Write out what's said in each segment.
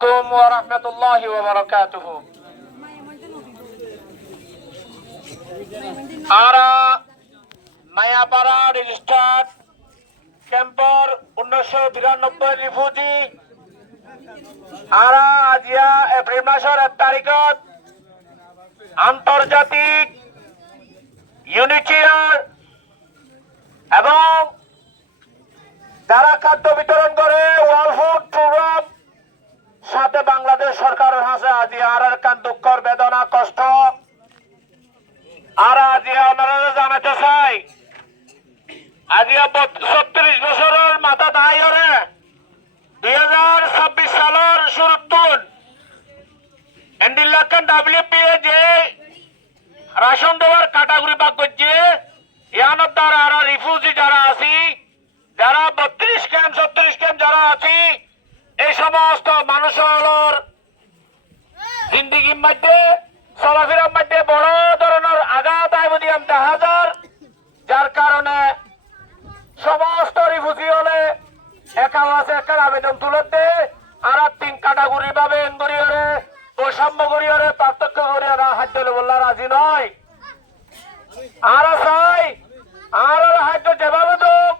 ওয়া রাহমাতুল্লাহি ওয়া বারাকাতুহু। আরা মায়াপাড়া রেজিস্টার্ড ক্যাম্পর 1992 রিফিউজি আরা আজিয়া এপ্রিল মাসের 1 তারিখত আন্তর্জাতিক ইউনিচিয়ার এবং যারা খাদ্য বিতরণ করে ওয়ার্ল্ড ফুড প্রোগ্রাম সাথে বাংলাদেশ সরকারের হাতে আজি আর কান দুঃখর বেদনা কষ্ট আর আজি ওনারা জানাতে চাই আজি 36 বছরের মাথা দায় হরে 2026 সালের শুরুতুন এন্ডিলাকান ডাব্লিউপিএ যে রাশন দেওয়ার ক্যাটাগরি ভাগ করছে ইয়ানোর দ্বারা আর রিফিউজি যারা আছি যারা 32 ক্যাম্প 36 ক্যাম্প যারা আছি এই সমস্ত মানুষের জিন্দিগির মধ্যে চলাফেরার মধ্যে বড় ধরনের আঘাত আইবদি আমি দেখা যার যার কারণে সমস্ত রিফিউজি হলে একার আবেদন তুলতে আর 3 ক্যাটাগরি ভাবে এনগরিয়রে বৈষম্য করিয়রে পার্থক্য করিয়রা হাত বললা রাজি নয় আর চাই আর হাত যেভাবে দোক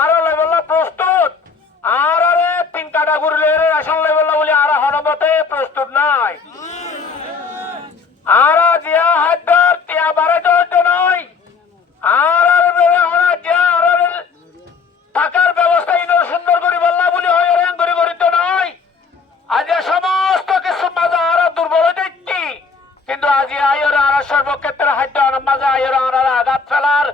আর লেভেল প্রস্তুত আর 3 ক্যাটাগরি রেশন লেভেল বলে আর হনমতে প্রস্তুত নাই আর জিয়া হাজার তিয়া 12 নয় আর থাকার ব্যবস্থা ইনো সুন্দর করে বললা বলে হয় রেঙ্গরি করিত নয় আজ সমস্ত কিছু মাঝে আর দুর্বল দেখছি কিন্তু আজি আয়ের আর সর্বক্ষেত্রে হাদ্য মাঝে আয়ের আর আঘাত ফেলার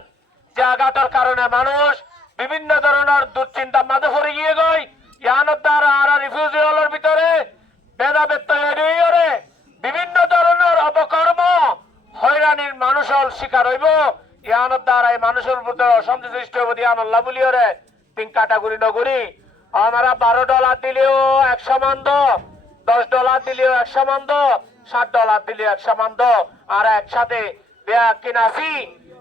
যে আঘাতের কারণে মানুষ বিভিন্ন ধরনের দুশ্চিন্তার মাঝে পড়ে গিয়ে গই ইয়ানোর দ্বারা আর রিফিউজি হলের ভিতরে ভেদাভেদ তৈরি হয়ে বিভিন্ন ধরনের অপকর্ম হয়রানির মানুষের শিকার হইব ইয়ানোর দ্বারা এই মানুষের ভিতরে অশান্তি সৃষ্টি হইব দিয়ান আল্লাহ বলিওরে 3 ক্যাটাগরি নগরী আমরা $12 দিলেও 100 মান্দ $10 দিলেও 100 মান্দ $60 দিলেও 100 মান্দ আর একসাথে কিনাছি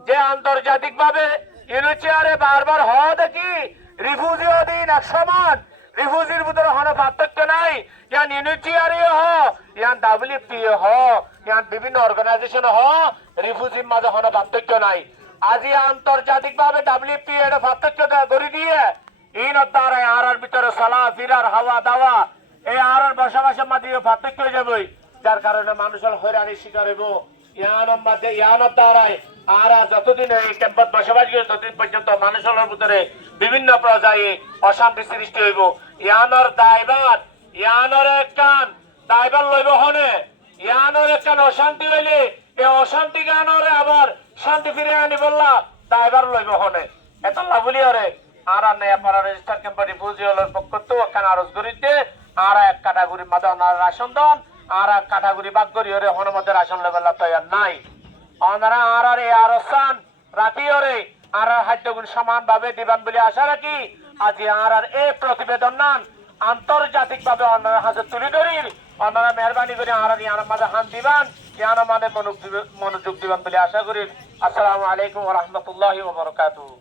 যে আন্তর্জাতিক ভাবে ইউনিচিয়ারে বারবার হওয়া দেখি রিফিউজি অধীন 100 মান রিফিউজির ভিতরে কোনো পার্থক্য নাই ইয়ান ইউনিচিয়ারে হ ইয়ান ডাব্লিউপিএ হ ইয়ান বিভিন্ন অর্গানাইজেশন হ রিফিউজির মাঝে কোনো পার্থক্য নাই আজি আন্তর্জাতিক ভাবে ডাব্লিউপিএ এর পার্থক্য করে দিয়ে ইন দ্বারা আর ভিতরে চলা ফিরার হাওয়া দাওয়া এই আর বসবাসের মাঝে পার্থক্য হয়ে যাবে যার কারণে মানুষের হয়রানির শিকার হইব ইয়ানোর মাঝে ইয়ানোর দ্বারায় আর যতদিন এই ক্যাম্পত বসবাস করে ততদিন পর্যন্ত মানুষের ভিতরে বিভিন্ন পর্যায়ে অশান্তি সৃষ্টি হইব ইয়ানোর দায়ভার ইয়ানোর একখান দায়ভার লইব হনে ইয়ানোর একখান অশান্তি হইলে এই অশান্তি গানোরে আবার শান্তি ফিরে আনি বললা দায়ভার লইব হনে এত লাভলি হরে আর নেয়াপাড়া রেজিস্টার ক্যাম্প রিফিউজি হলের পক্ষ তো একখান আরজ করিতে আর 1 ক্যাটাগরি মাঝে ওনার রাশন দন আর 1 ক্যাটাগরি ভাগ করি হরে হনের মধ্যে রাশন লেভেল তৈরি নাই ওনারা আর এই আরসান রাখি হরে আর খাদ্যগুণ সমান ভাবে দিবান বলে আশা রাখি আজি আর এই প্রতিবেদন নান আন্তর্জাতিক ভাবে ওনার হাতে তুলে ধরি ওনারা মেহরবানি করে আর ইয়ার মাঝে হান দিবান ইয়ার মাঝে মনোযোগ দিবান বলে আশা করি আসসালামু আলাইকুম ওয়া রাহমাতুল্লাহি ওয়া বারাকাতুহু।